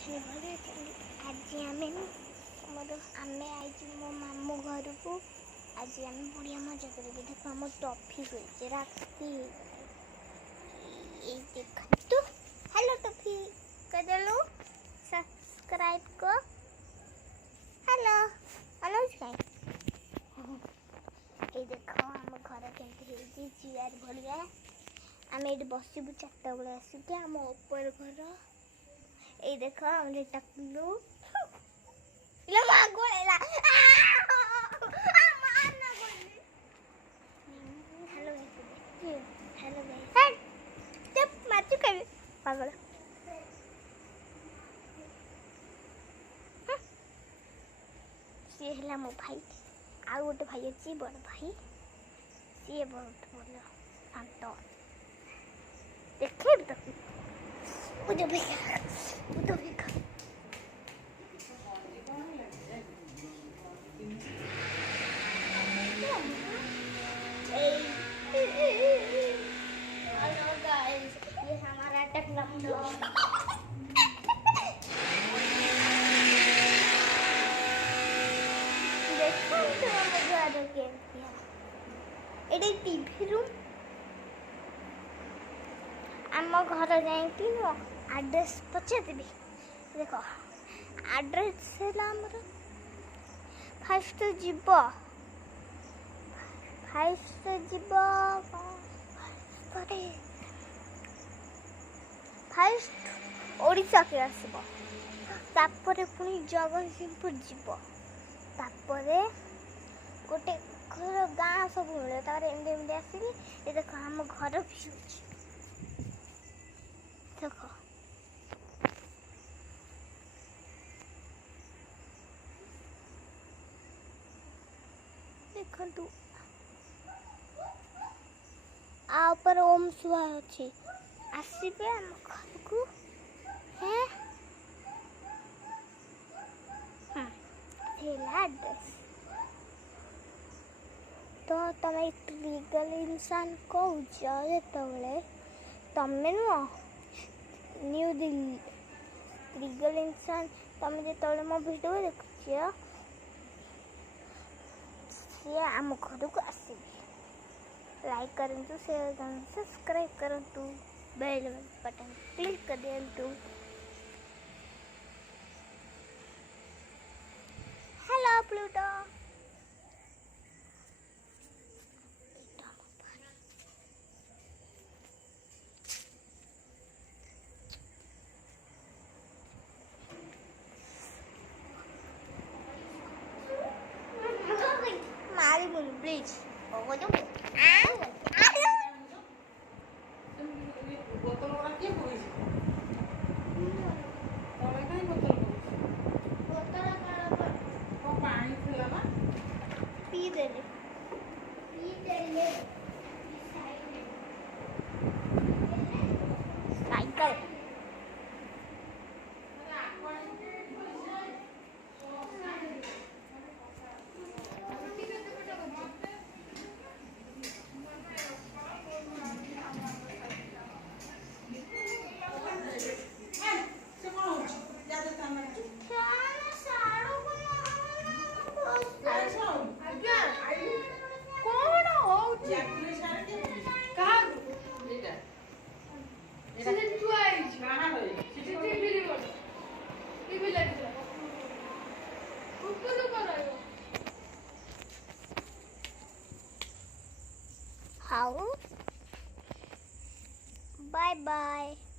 आज आम आई मो मामू घर को आज आम बढ़िया मजा करेंगे। देखो आम टॉफी हुई राति देखो। हेलो टॉफी कर सब्सक्राइब को। हेलो अनुज ये देखो आम घर के चेयर भलिया आम ये बसबू 4टा बेले आसिक आम ऊपर घर ये देखो हम टकलू हेलो हेलो माचु कर पागल सी है मो भाई आउ गोटे भाई अच्छी बड़ भाई सी बहुत भल शांत देखे ये हमारा टीवी रूम आम घर जा आड्रेस पचारदेवी। देख आड्रेस है फास्ट जीव फास्ट ओडिशा के आसब तापर पुणी जगतसिंहपुर जीव तापर गोटे घर गाँ सब मिले एमती आसिक ये देख आम घर भी देख देखु आपर ओम सुहा अच्छे आसबे आम घर को एड्रेस तो तुम लीगल इंसान कौच जो तमें नुह न्यू दिल्ली लीगल इंसान तुम जो मो वीडियो देख सी आम घर को आसबे लाइक करूँ शेयर करूँ सब्सक्राइब करूँ बेल बटन क्लिक कर दिंतु। हेलो प्लूटो मारी मुझे please cycle How? Bye bye.